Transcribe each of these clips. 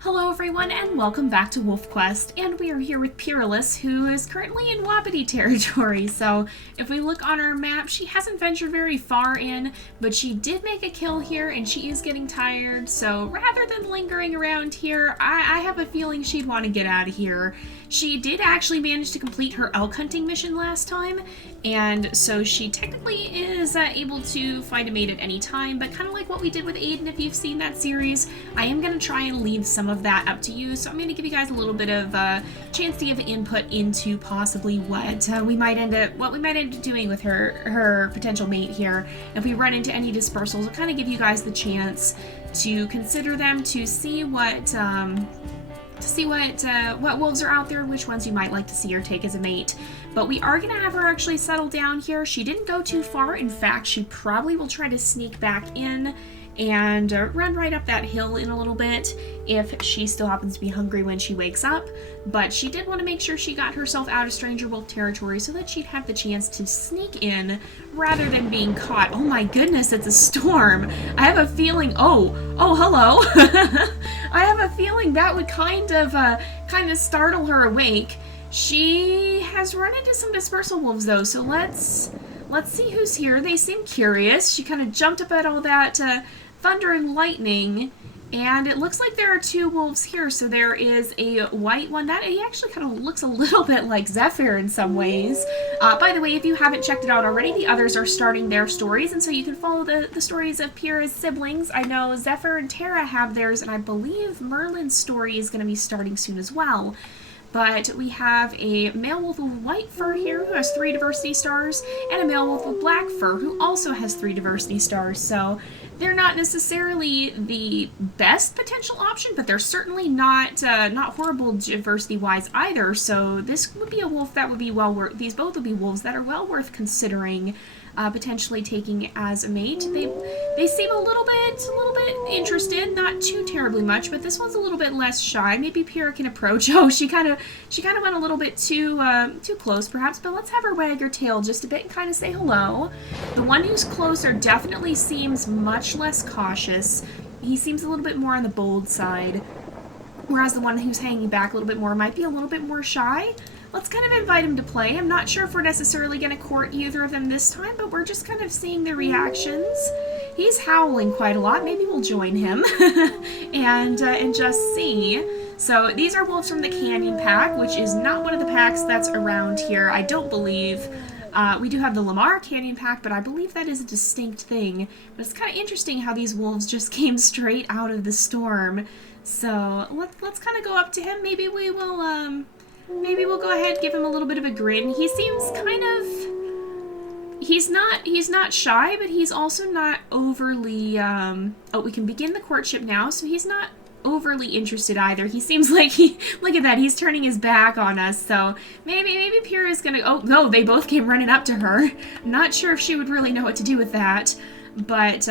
Hello everyone and welcome back to WolfQuest, and we are here with Pyralis, who is currently in Wapiti territory. So if we look on our map, she hasn't ventured very far in, but she did make a kill here and she is getting tired. So rather than lingering around here, I have a feeling she'd want to get out of here. She did actually manage to complete her elk hunting mission last time, and so she technically is able to find a mate at any time, but kind of like what we did with Aiden, if you've seen that series, I am going to try and leave some of that up to you, so I'm going to give you guys a little bit of a chance to give input into possibly what we might end up doing with her potential mate here. If we run into any dispersals, I'll kind of give you guys the chance to consider them, to see what wolves are out there, which ones you might like to see her take as a mate. But we are going to have her actually settle down here. She didn't go too far. In fact, she probably will try to sneak back in and run right up that hill in a little bit if she still happens to be hungry when she wakes up. But she did want to make sure she got herself out of stranger wolf territory so that she'd have the chance to sneak in rather than being caught. Oh my goodness, it's a storm. I have a feeling, oh, hello. I have a feeling that would kind of startle her awake. She has run into some dispersal wolves though, so let's see who's here. They seem curious. She kind of jumped up at all that thunder and lightning, and it looks like there are two wolves here. So there is a white one that he actually kind of looks a little bit like Zephyr in some ways. By the way, if you haven't checked it out already, the others are starting their stories, and so you can follow the stories of Pyra's siblings. I know Zephyr and Tara have theirs, and I believe Merlin's story is going to be starting soon as well. But we have a male wolf with white fur here who has 3 diversity stars, and a male wolf with black fur who also has 3 diversity stars. So they're not necessarily the best potential option, but they're certainly not horrible diversity-wise either. So this would be a wolf that would be well worth. These both would be wolves that are well worth considering potentially taking as a mate. They seem a little bit interested, not too terribly much, but this one's a little bit less shy. Maybe Pyra can approach. Oh, she kind of went a little bit too close perhaps, but let's have her wag her tail just a bit and kind of say hello. The one who's closer definitely seems much less cautious. He seems a little bit more on the bold side, whereas the one who's hanging back a little bit more might be a little bit more shy. Let's kind of invite him to play. I'm not sure if we're necessarily going to court either of them this time, but we're just kind of seeing their reactions. He's howling quite a lot. Maybe we'll join him and just see. So these are wolves from the Canyon Pack, which is not one of the packs that's around here, I don't believe. We do have the Lamar Canyon Pack, but I believe that is a distinct thing. But it's kind of interesting how these wolves just came straight out of the storm. So let's kind of go up to him. Maybe we'll go ahead and give him a little bit of a grin. He seems kind of... He's not shy, but he's also not overly... Oh, we can begin the courtship now, so he's not overly interested either. He seems like look at that, he's turning his back on us, so maybe Pyra's gonna... Oh, no, they both came running up to her. I'm not sure if she would really know what to do with that. But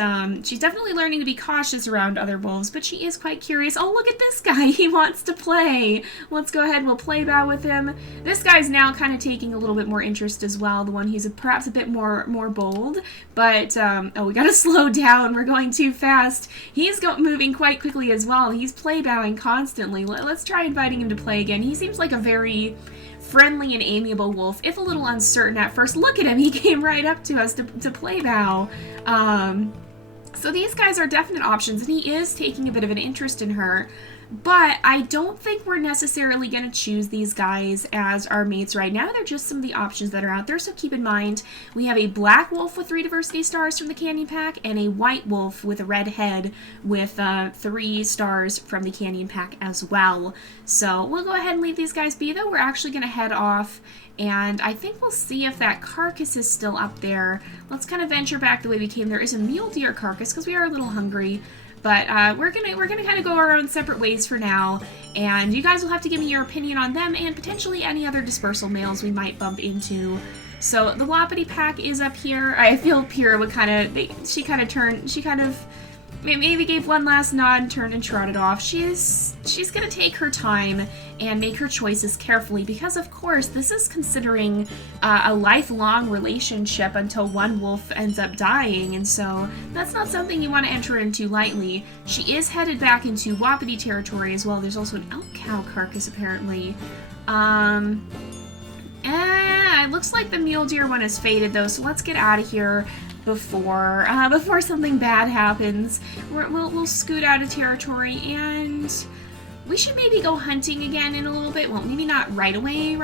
she's definitely learning to be cautious around other wolves, but she is quite curious. Oh, look at this guy. He wants to play. Let's go ahead and we'll play bow with him. This guy's now kind of taking a little bit more interest as well, the one who's perhaps a bit more bold. But, oh, we gotta slow down. We're going too fast. He's moving quite quickly as well. He's play bowing constantly. Let's try inviting him to play again. He seems like a very friendly and amiable wolf, if a little uncertain at first. Look at him, he came right up to us to play bow. So these guys are definite options, and he is taking a bit of an interest in her. But I don't think we're necessarily going to choose these guys as our mates right now. They're just some of the options that are out there, so keep in mind we have a black wolf with 3 diversity stars from the Canyon Pack, and a white wolf with a red head with 3 stars from the Canyon Pack as well. So we'll go ahead and leave these guys be, though. We're actually going to head off, and I think we'll see if that carcass is still up there. Let's kind of venture back the way we came. There is a mule deer carcass because we are a little hungry. But we're gonna kind of go our own separate ways for now, and you guys will have to give me your opinion on them and potentially any other dispersal males we might bump into. So the Wapiti pack is up here. I feel Pyra would she kind of maybe gave one last nod and turned and trotted off. She's gonna take her time and make her choices carefully because, of course, this is considering a lifelong relationship until one wolf ends up dying, and so that's not something you want to enter into lightly. She is headed back into Wapiti territory as well. There's also an elk cow carcass, apparently. It looks like the mule deer one is faded, though, so let's get out of here before something bad happens. We'll scoot out of territory, and we should maybe go hunting again in a little bit. Well, maybe not right away,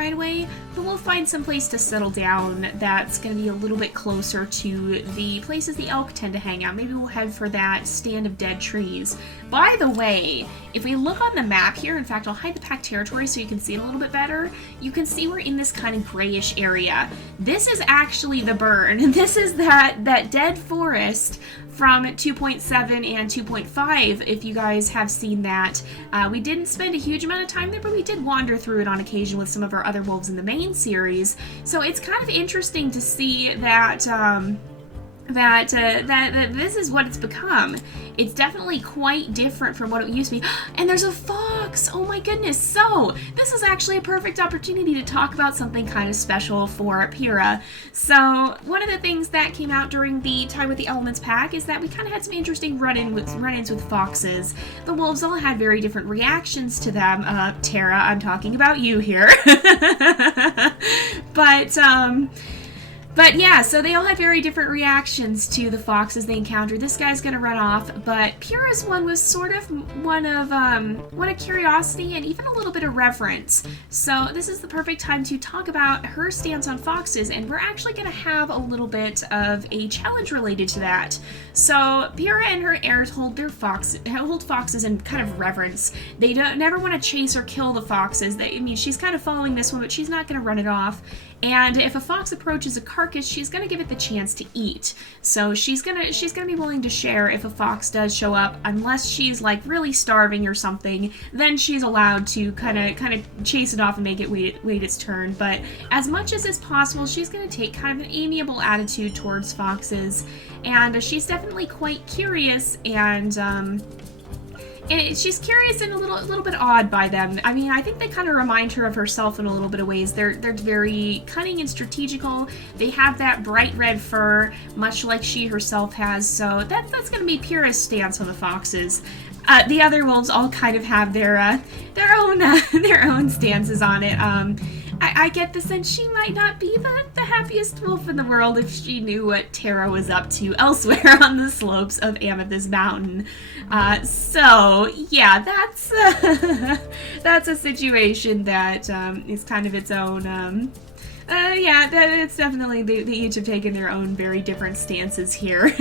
but we'll find some place to settle down that's going to be a little bit closer to the places the elk tend to hang out. Maybe we'll head for that stand of dead trees. By the way, if we look on the map here, in fact, I'll hide the packed territory so you can see it a little bit better. You can see we're in this kind of grayish area. This is actually the burn. This is that dead forest from 2.7 and 2.5, if you guys have seen that. We didn't spend a huge amount of time there, but we did wander through it on occasion with some of our other wolves in the main series. So it's kind of interesting to see that that this is what it's become. It's definitely quite different from what it used to be. And there's a fox! Oh my goodness! So, this is actually a perfect opportunity to talk about something kind of special for Pyra. So, one of the things that came out during the Time with the Elements pack is that we kind of had some interesting run-ins with foxes. The wolves all had very different reactions to them. Tara, I'm talking about you here. But yeah, so they all had very different reactions to the foxes they encountered. This guy's gonna run off, but Pyra's one was sort of one of curiosity and even a little bit of reverence. So this is the perfect time to talk about her stance on foxes, and we're actually gonna have a little bit of a challenge related to that. So Pyra and her heirs hold foxes in kind of reverence. They never want to chase or kill the foxes. She's kind of following this one, but she's not gonna run it off. And if a fox approaches a carcass, she's gonna give it the chance to eat. So she's gonna be willing to share if a fox does show up, unless she's like really starving or something. Then she's allowed to kind of chase it off and make it wait its turn. But as much as is possible, she's gonna take kind of an amiable attitude towards foxes, and she's definitely quite curious and she's curious and a little bit awed by them. I mean, I think they kind of remind her of herself in a little bit of ways. They're very cunning and strategical. They have that bright red fur, much like she herself has. So that's going to be Pyra's stance on the foxes. The other wolves all kind of have their own stances on it. I get the sense she might not be the happiest wolf in the world if she knew what Tara was up to elsewhere on the slopes of Amethyst Mountain. So yeah, that's a situation that is kind of its own. It's definitely, they each have taken their own very different stances here.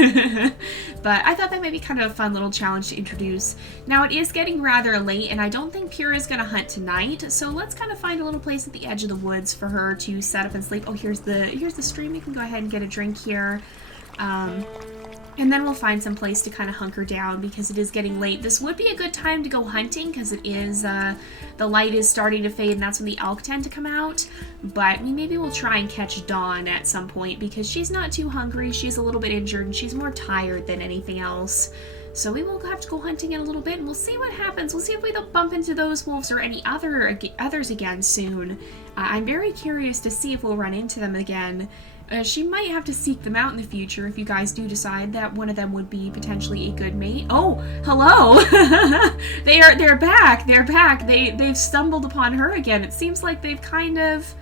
But I thought that might be kind of a fun little challenge to introduce. Now, it is getting rather late, and I don't think Pyra is going to hunt tonight, so let's kind of find a little place at the edge of the woods for her to set up and sleep. Oh, here's the stream. You can go ahead and get a drink here. And then we'll find some place to kind of hunker down because it is getting late. This would be a good time to go hunting because it is, the light is starting to fade and that's when the elk tend to come out. But maybe we'll try and catch Dawn at some point because she's not too hungry. She's a little bit injured and she's more tired than anything else. So we will have to go hunting in a little bit and we'll see what happens. We'll see if we bump into those wolves or any others again soon. I'm very curious to see if we'll run into them again. She might have to seek them out in the future if you guys do decide that one of them would be potentially a good mate. Oh, hello! They're back. They're back. They've stumbled upon her again. It seems like they kind of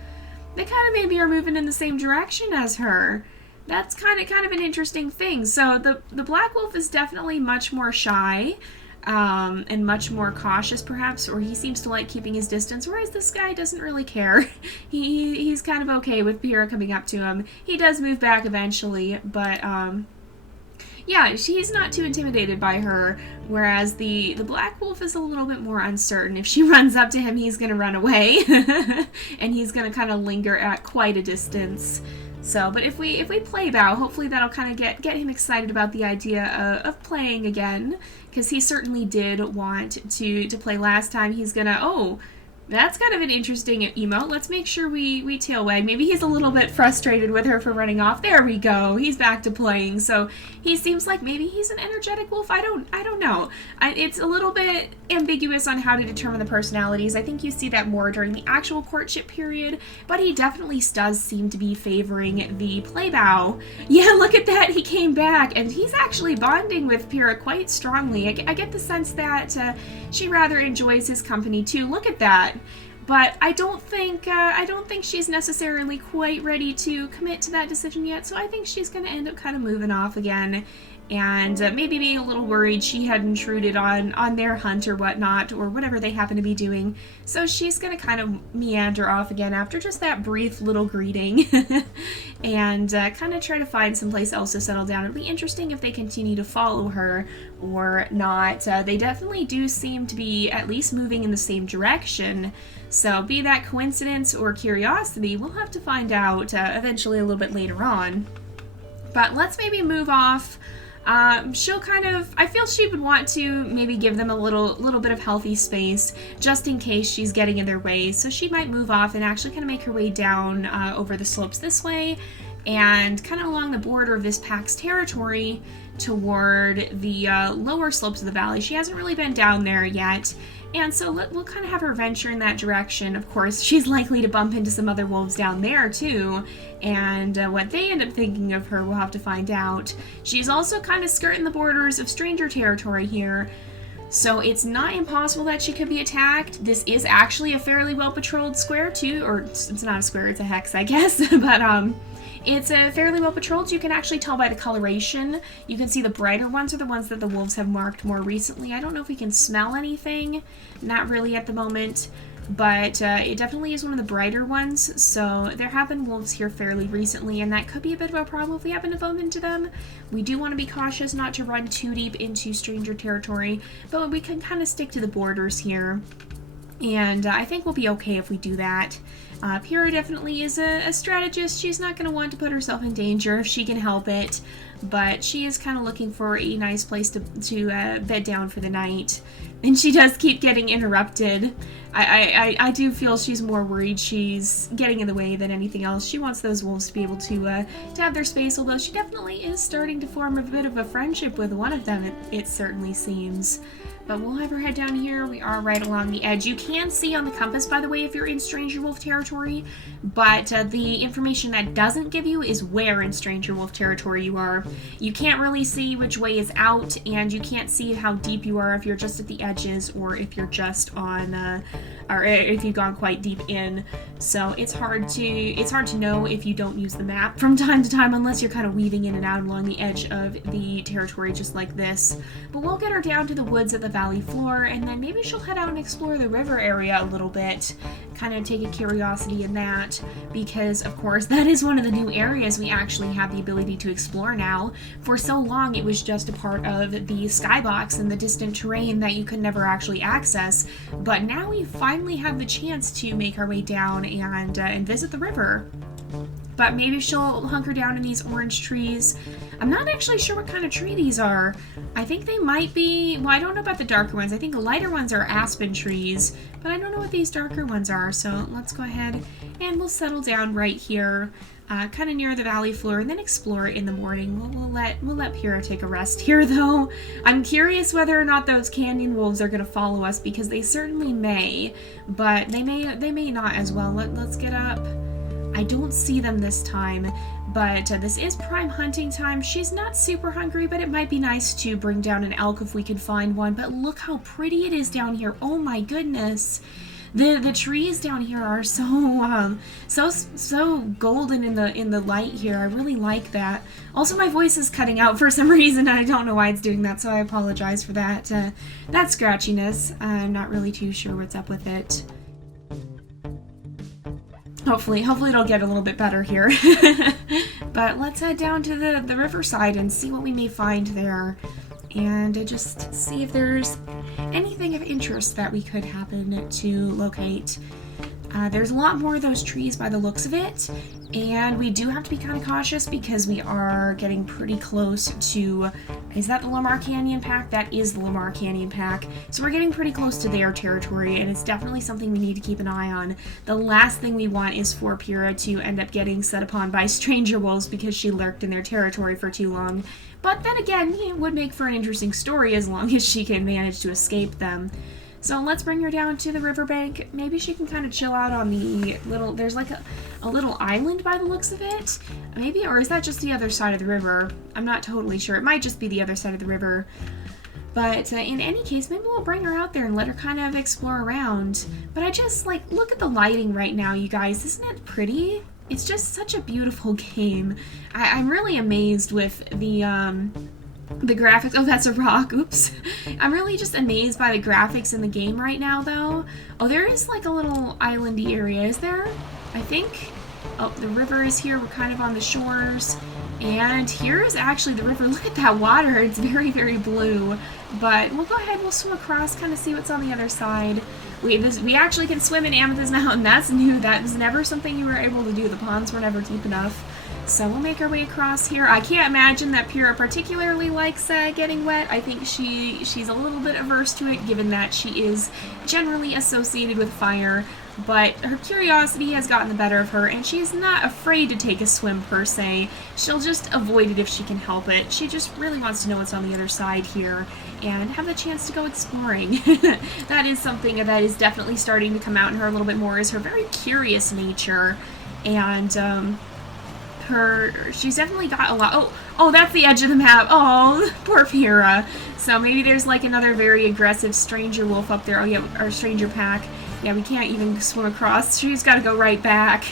maybe are moving in the same direction as her. That's kind of an interesting thing. So the black wolf is definitely much more shy. And much more cautious perhaps, or he seems to like keeping his distance, whereas this guy doesn't really care. He's kind of okay with Pyra coming up to him. He does move back eventually, but yeah, he's not too intimidated by her, whereas the black wolf is a little bit more uncertain. If she runs up to him, he's gonna run away and he's gonna kind of linger at quite a distance. So, but if we play bow, hopefully that'll kind of get him excited about the idea of playing again, because he certainly did want to play last time. He's gonna, That's kind of an interesting emote. Let's make sure we tail wag. Maybe he's a little bit frustrated with her for running off. There we go. He's back to playing. So he seems like maybe he's an energetic wolf. I don't know. It's a little bit ambiguous on how to determine the personalities. I think you see that more during the actual courtship period, but he definitely does seem to be favoring the playbow. Yeah, look at that. He came back, and he's actually bonding with Pyra quite strongly. I get the sense that she rather enjoys his company too. Look at that. But I don't think she's necessarily quite ready to commit to that decision yet, so I think she's going to end up kind of moving off again, and maybe being a little worried she had intruded on their hunt or whatnot, or whatever they happen to be doing. So she's going to kind of meander off again after just that brief little greeting, and kind of try to find someplace else to settle down. It'll be interesting if they continue to follow her or not. They definitely do seem to be at least moving in the same direction. So be that coincidence or curiosity, we'll have to find out eventually a little bit later on. But let's maybe move off. She'll kind of, I feel she would want to maybe give them a little bit of healthy space just in case she's getting in their way. So she might move off and actually kind of make her way down over the slopes this way and kind of along the border of this pack's territory toward the lower slopes of the valley. She hasn't really been down there yet. And so we'll kind of have her venture in that direction. Of course, she's likely to bump into some other wolves down there too, and what they end up thinking of her, we'll have to find out. She's also kind of skirting the borders of stranger territory here, so it's not impossible that she could be attacked. This is actually a fairly well-patrolled square too, or it's not a square, it's a hex, I guess, but it's fairly well patrolled. You can actually tell by the coloration. You can see the brighter ones are the ones that the wolves have marked more recently. I don't know if we can smell anything. Not really at the moment. But it definitely is one of the brighter ones. So there have been wolves here fairly recently, and that could be a bit of a problem if we happen to bump into them. We do want to be cautious not to run too deep into stranger territory, but we can kind of stick to the borders here. And I think we'll be okay if we do that. Pyra definitely is a strategist. She's not going to want to put herself in danger if she can help it, but she is kind of looking for a nice place to bed down for the night. And she does keep getting interrupted. I do feel she's more worried she's getting in the way than anything else. She wants those wolves to be able to have their space, although she definitely is starting to form a bit of a friendship with one of them, it certainly seems. But we'll have her head down here. We are right along the edge. You can see on the compass, by the way, if you're in Stranger Wolf territory, but the information that doesn't give you is where in Stranger Wolf territory you are. You can't really see which way is out, and you can't see how deep you are if you're just at the edges or if you're just on, or if you've gone quite deep in. So it's hard to know if you don't use the map from time to time, unless you're kind of weaving in and out along the edge of the territory just like this. But we'll get her down to the woods at the valley floor, and then maybe she'll head out and explore the river area a little bit, kind of take a curiosity in that, because of course that is one of the new areas we actually have the ability to explore now. For so long it was just a part of the skybox and the distant terrain that you could never actually access, but now we finally have the chance to make our way down and visit the river. But maybe she'll hunker down in these orange trees. I'm not actually sure what kind of tree these are. I think they might be, well, I don't know about the darker ones. I think the lighter ones are aspen trees, but I don't know what these darker ones are. So let's go ahead and we'll settle down right here, kind of near the valley floor, and then explore it in the morning. We'll let Pyra take a rest here, though. I'm curious whether or not those canyon wolves are going to follow us, because they certainly may, but they may not as well. Let's get up. I don't see them this time, but this is prime hunting time. She's not super hungry, but it might be nice to bring down an elk if we could find one. But look how pretty it is down here. Oh my goodness. The trees down here are so golden in the light here. I really like that. Also, my voice is cutting out for some reason. I don't know why it's doing that, so I apologize for that. That scratchiness. I'm not really too sure what's up with it. Hopefully it'll get a little bit better here. But let's head down to the riverside and see what we may find there, and just see if there's anything of interest that we could happen to locate. There's a lot more of those trees by the looks of it, and we do have to be kind of cautious because we are getting pretty close to, is that the Lamar Canyon Pack? That is the Lamar Canyon Pack. So we're getting pretty close to their territory, and it's definitely something we need to keep an eye on. The last thing we want is for Pyra to end up getting set upon by stranger wolves because she lurked in their territory for too long. But then again, it would make for an interesting story as long as she can manage to escape them. So let's bring her down to the riverbank. Maybe she can kind of chill out on the little, there's like a little island by the looks of it. Maybe, or is that just the other side of the river? I'm not totally sure. It might just be the other side of the river. But in any case, maybe we'll bring her out there and let her kind of explore around. But I just, like, look at the lighting right now, you guys. Isn't it pretty? It's just such a beautiful game. I'm really amazed with the graphics. Oh, that's a rock. Oops. I'm really just amazed by the graphics in the game right now, though. Oh, there is like a little islandy area, is there? I think. Oh, the river is here. We're kind of on the shores. And here is actually the river. Look at that water. It's very, very blue. But we'll go ahead. We'll swim across, kind of see what's on the other side. We actually can swim in Amethyst now, and that's new. That was never something you were able to do. The ponds were never deep enough. So we'll make our way across here. I can't imagine that Pyra particularly likes getting wet. I think she's a little bit averse to it, given that she is generally associated with fire. But her curiosity has gotten the better of her, and she's not afraid to take a swim per se. She'll just avoid it if she can help it. She just really wants to know what's on the other side here and have the chance to go exploring. That is something that is definitely starting to come out in her a little bit more, is her very curious nature. And she's definitely got a lot. Oh, that's the edge of the map. Oh, poor Pyra. So maybe there's like another very aggressive stranger wolf up there. Oh yeah, our stranger pack. Yeah, we can't even swim across. She's got to go right back.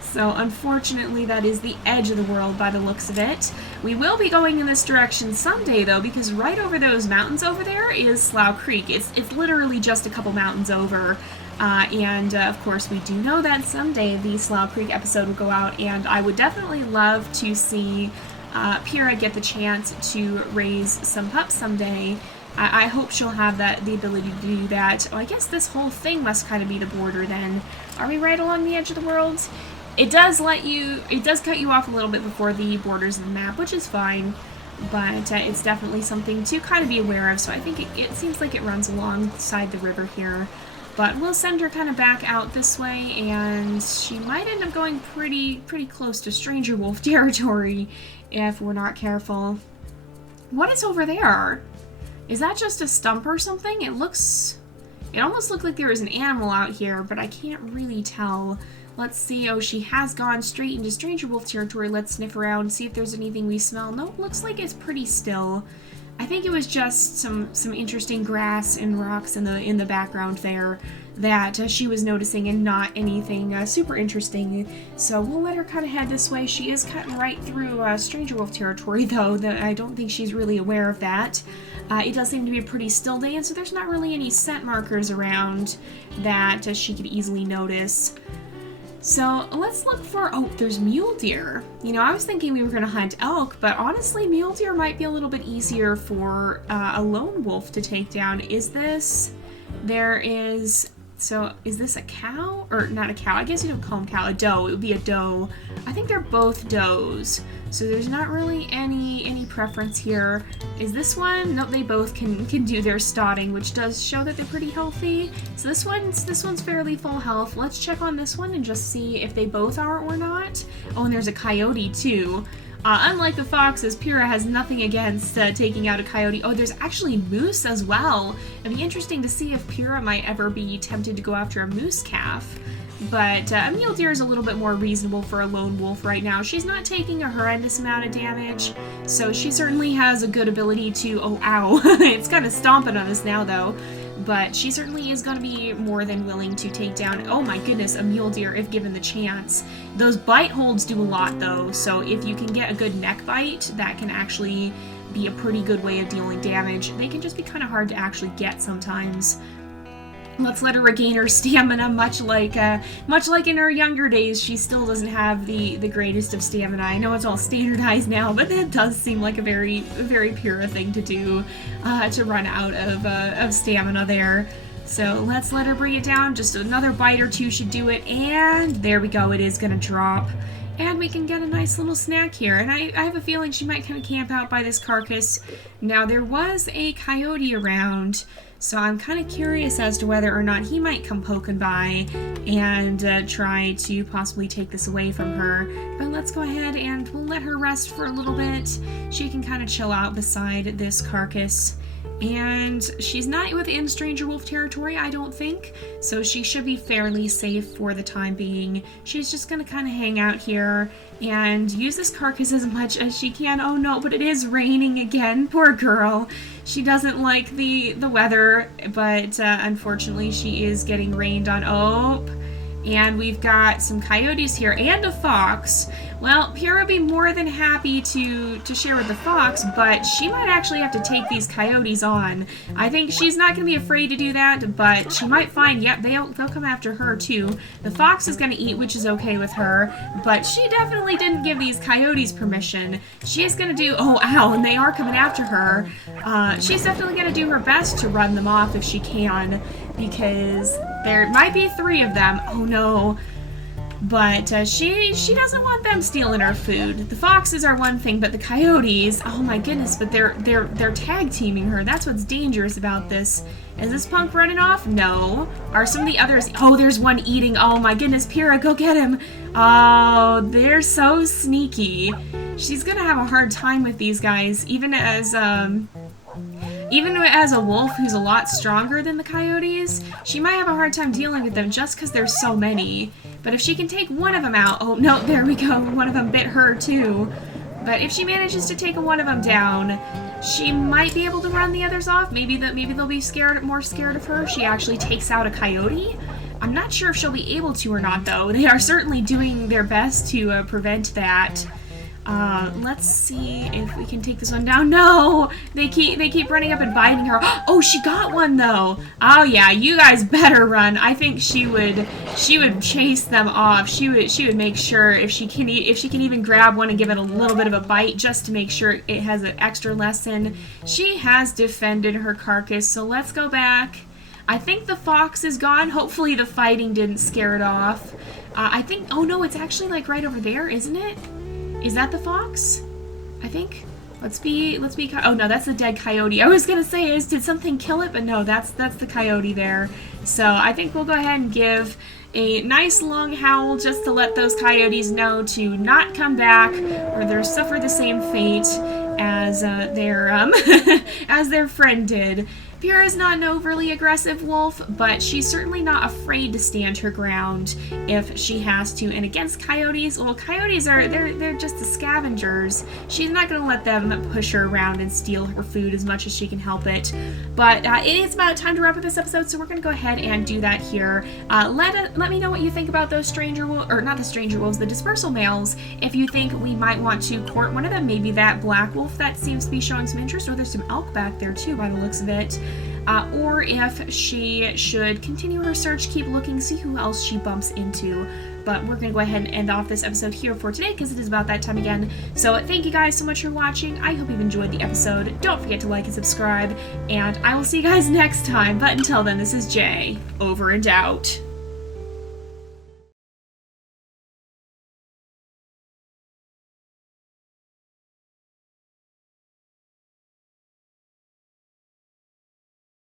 So unfortunately, that is the edge of the world by the looks of it. We will be going in this direction someday, though, because right over those mountains over there is Slough Creek. It's literally just a couple mountains over. Of course, we do know that someday the Slough Creek episode will go out, and I would definitely love to see Pyra get the chance to raise some pups someday. I hope she'll have the ability to do that. Oh, I guess this whole thing must kind of be the border then. Are we right along the edge of the world? It does cut you off a little bit before the borders of the map, which is fine. But it's definitely something to kind of be aware of, so I think it seems like it runs alongside the river here. But we'll send her kind of back out this way, and she might end up going pretty close to stranger wolf territory if we're not careful. What is over there? Is that just a stump or something? It almost looked like there was an animal out here, but I can't really tell. Let's see. Oh, she has gone straight into stranger wolf territory. Let's sniff around, see if there's anything we smell. No, looks like it's pretty still. I think it was just some interesting grass and rocks in the background there that she was noticing, and not anything super interesting. So we'll let her kind of head this way. She is cutting right through stranger wolf territory, though. I don't think she's really aware of that. It does seem to be a pretty still day, and so there's not really any scent markers around that she could easily notice. So let's look for, oh, there's mule deer. You know, I was thinking we were going to hunt elk, but honestly, mule deer might be a little bit easier for a lone wolf to take down. Is this a cow? Or not a cow, I guess you don't call them cow, a doe. It would be a doe. I think they're both does. So there's not really any preference here. Is this one? No, they both can do their stotting, which does show that they're pretty healthy. So this one's fairly full health. Let's check on this one and just see if they both are or not. Oh, and there's a coyote too. Unlike the foxes, Pyra has nothing against taking out a coyote. Oh, there's actually moose as well. It'd be interesting to see if Pyra might ever be tempted to go after a moose calf. But a mule deer is a little bit more reasonable for a lone wolf right now. She's not taking a horrendous amount of damage, so she certainly has a good ability to... Oh, ow. It's kind of stomping on us now, though. But she certainly is going to be more than willing to take down, oh my goodness, a mule deer if given the chance. Those bite holds do a lot, though, so if you can get a good neck bite, that can actually be a pretty good way of dealing damage. They can just be kind of hard to actually get sometimes. Let's let her regain her stamina, much like in her younger days. She still doesn't have the greatest of stamina. I know it's all standardized now, but that does seem like a very Pyra thing to do, to run out of stamina there. So let's let her bring it down. Just another bite or two should do it. And there we go. It is going to drop. And we can get a nice little snack here. And I have a feeling she might kind of camp out by this carcass. Now, there was a coyote around, so I'm kind of curious as to whether or not he might come poking by and try to possibly take this away from her. But let's go ahead and we'll let her rest for a little bit. She can kind of chill out beside this carcass. And she's not within Stranger Wolf territory, I don't think, so she should be fairly safe for the time being. She's just going to kind of hang out here and use this carcass as much as she can. Oh no, but it is raining again. Poor girl. She doesn't like the weather, but unfortunately she is getting rained on. Oh, and we've got some coyotes here and a fox. Well, Pyra would be more than happy to share with the fox, but she might actually have to take these coyotes on. I think she's not going to be afraid to do that, but she might find, yep, they'll come after her too. The fox is going to eat, which is okay with her, but she definitely didn't give these coyotes permission. She's going to do, oh, ow, and they are coming after her. She's definitely going to do her best to run them off if she can, because there might be 3 of them. Oh no. But she doesn't want them stealing her food. The foxes are one thing, but the coyotes, oh my goodness, but they're tag teaming her. That's what's dangerous about this. Is this punk running off? No. Are some of the others? Oh, there's one eating. Oh my goodness, Pyra, go get him. Oh, they're so sneaky. She's gonna have a hard time with these guys, even as a wolf who's a lot stronger than the coyotes. She might have a hard time dealing with them just because there's so many. But if she can take one of them out, oh no, there we go, one of them bit her too. But if she manages to take one of them down, she might be able to run the others off. Maybe they'll be more scared of her. She actually takes out a coyote. I'm not sure if she'll be able to or not though. They are certainly doing their best to prevent that. Let's see if we can take this one down. No! They keep running up and biting her. Oh, she got one though. Oh yeah, you guys better run. I think she would chase them off. She would make sure if she can even grab one and give it a little bit of a bite just to make sure it has an extra lesson. She has defended her carcass, so let's go back. I think the fox is gone. Hopefully the fighting didn't scare it off. I think, oh no, it's actually like right over there, isn't it? Is that the fox? I think. Let's be. Oh no, that's the dead coyote. I was gonna say, did something kill it? But no, that's the coyote there. So I think we'll go ahead and give a nice long howl just to let those coyotes know to not come back, or they'll suffer the same fate as as their friend did. Pyra is not an overly aggressive wolf, but she's certainly not afraid to stand her ground if she has to. And against coyotes, well, coyotes they're just the scavengers. She's not going to let them push her around and steal her food as much as she can help it. But it is about time to wrap up this episode, so we're going to go ahead and do that here. Let me know what you think about those the dispersal males. If you think we might want to court one of them, maybe that black wolf that seems to be showing some interest, or there's some elk back there too by the looks of it. Or if she should continue her search, keep looking, see who else she bumps into. But we're going to go ahead and end off this episode here for today because it is about that time again. So thank you guys so much for watching. I hope you've enjoyed the episode. Don't forget to like and subscribe, and I will see you guys next time. But until then, this is Jay, over and out.